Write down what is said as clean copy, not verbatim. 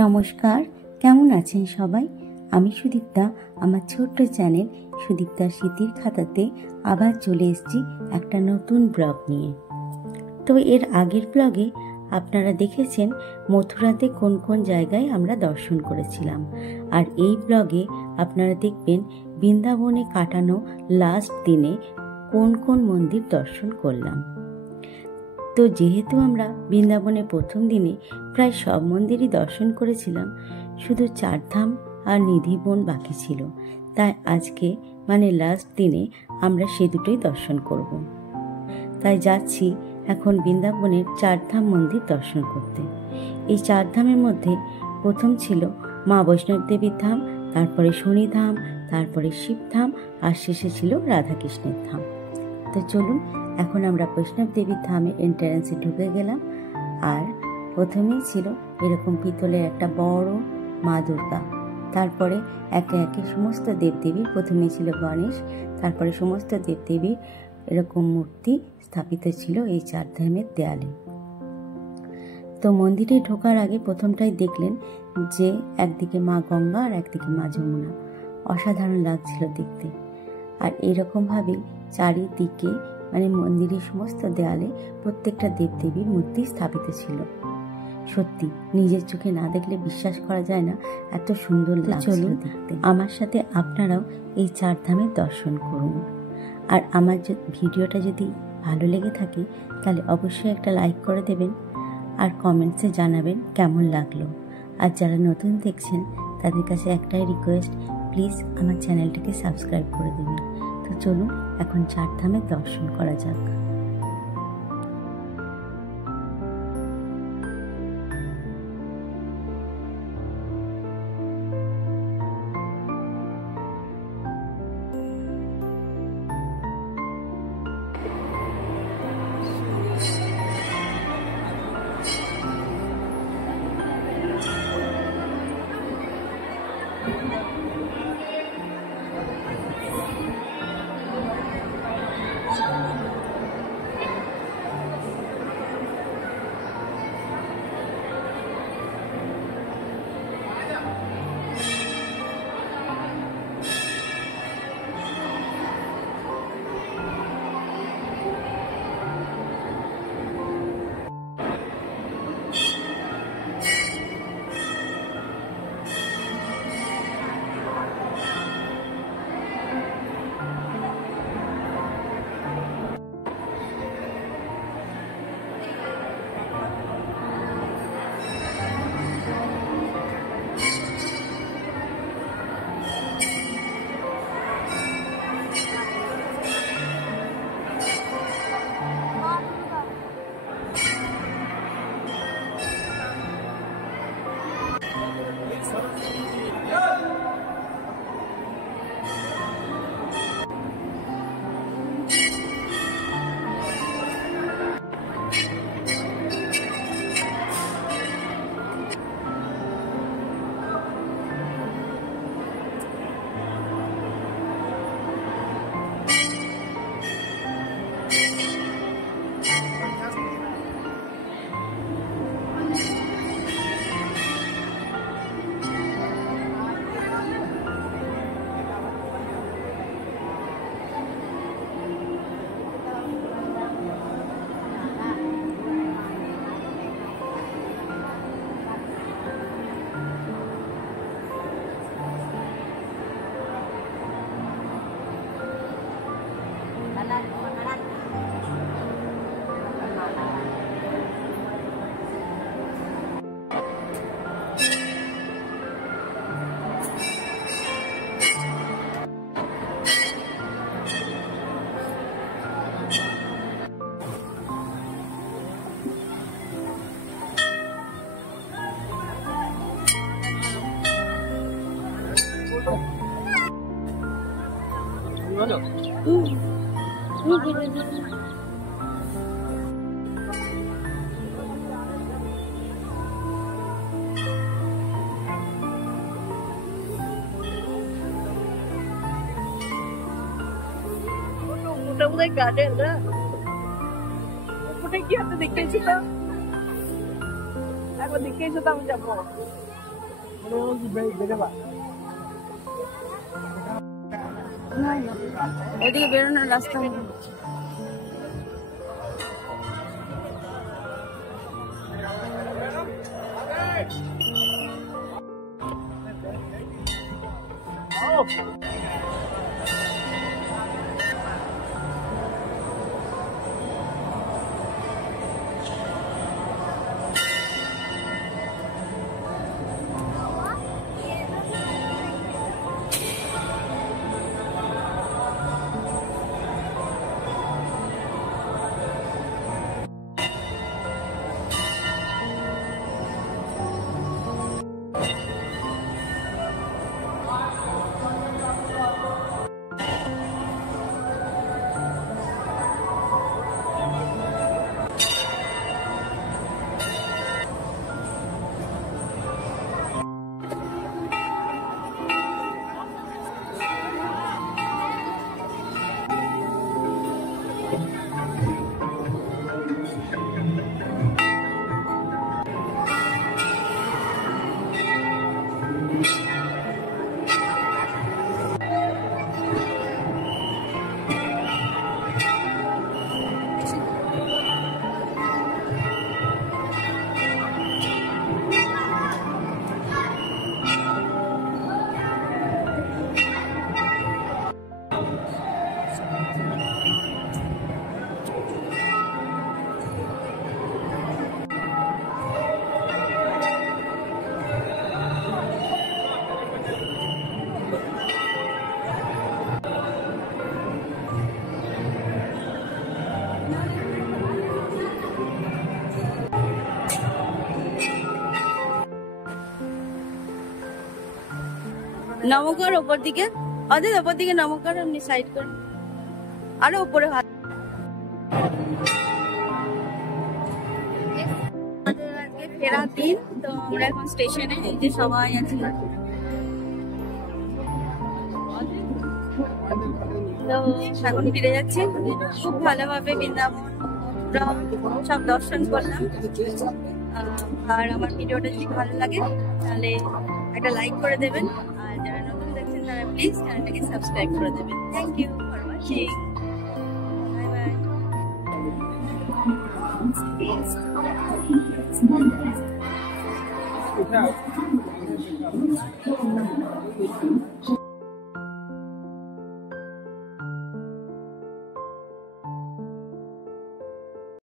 নমস্কার, কেমন আছেন সবাই? আমি সুদীপ্তা। আমার ছোট্ট চ্যানেল সুদীপ্তার স্মৃতির খাতাতে আবার চলে এসেছি একটা নতুন ব্লগ নিয়ে। তো এর আগের ব্লগে আপনারা দেখেছেন মথুরাতে কোন কোন জায়গায় আমরা দর্শন করেছিলাম, আর এই ব্লগে আপনারা দেখবেন বৃন্দাবনে কাটানো লাস্ট দিনে কোন কোন মন্দির দর্শন করলাম। তো যেহেতু আমরা বৃন্দাবনে প্রথম দিনে প্রায় সব মন্দিরই দর্শন করেছিলাম, শুধু চারধাম আর নিধিবন বাকি ছিল, তাই আজকে মানে লাস্ট দিনে আমরা সে দুটোই দর্শন করব। তাই যাচ্ছি এখন বৃন্দাবনের চারধাম মন্দির দর্শন করতে। এই চারধামের মধ্যে প্রথম ছিল মা বৈষ্ণব দেবীর ধাম, তারপরে শনিধাম, তারপরে শিবধাম, আর শেষে ছিল রাধাকৃষ্ণের ধাম। তো চলুন, এখন আমরা বৈষ্ণব দেবীর ধামে এন্ট্রান্সে ঢুকে গেলাম। আর প্রথমেই ছিল এরকম পিতলের একটা বড় মা দুর্গা, তারপরে একে একে সমস্ত দেবদেবীর, প্রথমে ছিল গণেশ, তারপরে সমস্ত দেবদেবীর এরকম মূর্তি স্থাপিত ছিল এই চারধামের দেয়ালে। তো মন্দিরে ঢোকার আগে প্রথমটাই দেখলেন যে একদিকে মা গঙ্গা আর একদিকে মা যমুনা, অসাধারণ লাগছিল দেখতে। আর এরকমভাবেই চারিদিকে মানে মন্দিরের সমস্ত দেয়ালে প্রত্যেকটা দেবদেবীর মূর্তি স্থাপিত ছিল। সত্যি নিজের চোখে না দেখলে বিশ্বাস করা যায় না, এত সুন্দর লাগছিল দেখতে। আমার সাথে আপনারাও এই চারধামের দর্শন করুন। আর আমার ভিডিওটা যদি ভালো লেগে থাকে তাহলে অবশ্যই একটা লাইক করে দেবেন আর কমেন্টসে জানাবেন কেমন লাগলো। আর যারা নতুন দেখছেন তাদের কাছে একটাই রিকোয়েস্ট, প্লিজ আমার চ্যানেলটাকে সাবস্ক্রাইব করে দেবেন। তো চলুন এখন চারধামের দর্শন করা যাক। গার্ডেন না ওটা কি আপনি দেখেছিলাম? একবার দেখেছি তো আমি যাবো। ওইদিকে বেরোনোর রাস্তা নমকর ওপর দিকে অদের ওপর দিকে নমকর এমনি সাইড কর আরো উপরে হাত আজকে ফেরার দিন তো আমরা এখন স্টেশনে এই যে সবাই আছে তো এখন ফিরে যাচ্ছি খুব ভালোভাবে বৃন্দাবন সব দর্শন করলাম আর আমার ভিডিওটা যদি ভালো লাগে তাহলে একটা লাইক করে দেবেন আর যারা নতুন দেখছেন তারা প্লিজ চ্যানেলটাকে সাবস্ক্রাইব করে দেবেন thank you for watching bye by